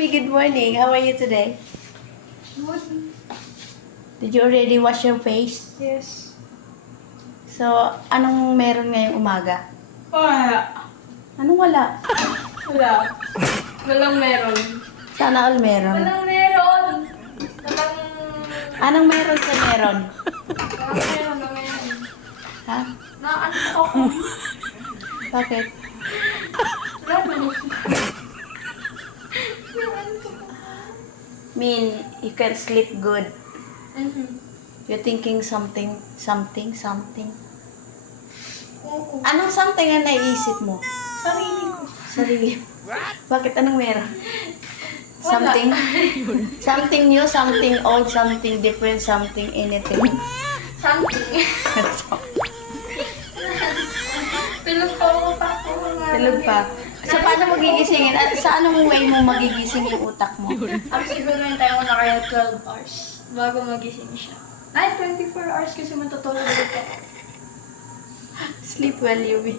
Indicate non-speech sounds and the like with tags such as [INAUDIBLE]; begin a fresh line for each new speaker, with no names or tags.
Yumi, good morning. How are you today? Did you already wash your face?
Yes.
So, anong meron ngayong umaga?
Wala.
Anong wala?
Wala. Walang meron.
Sana all meron.
Walang meron. Walang...
Anong meron sa meron?
Walang meron na meron.
Ha?
Naantok ako.
Bakit?
Wala.
Mean, you can sleep good.
Mhm.
You're thinking something, something, something.
Oo.
Anong something na naiisip mo?
Sarili ko.
Sarili. Bakit? Anong meron?
Wala.
Something? [LAUGHS] something new, something old, something different, something anything.
Something. [LAUGHS] Tulog pa ako pa ako.
Tulog pa. So, paano magigisingin? At sa anong way mo magigising yung utak mo?
Ang siguro yung tayo ko na kaya 12 hours bago magising siya. Ay, 24 hours kasi matutulog ulit ako.
Sleep well, Yumi.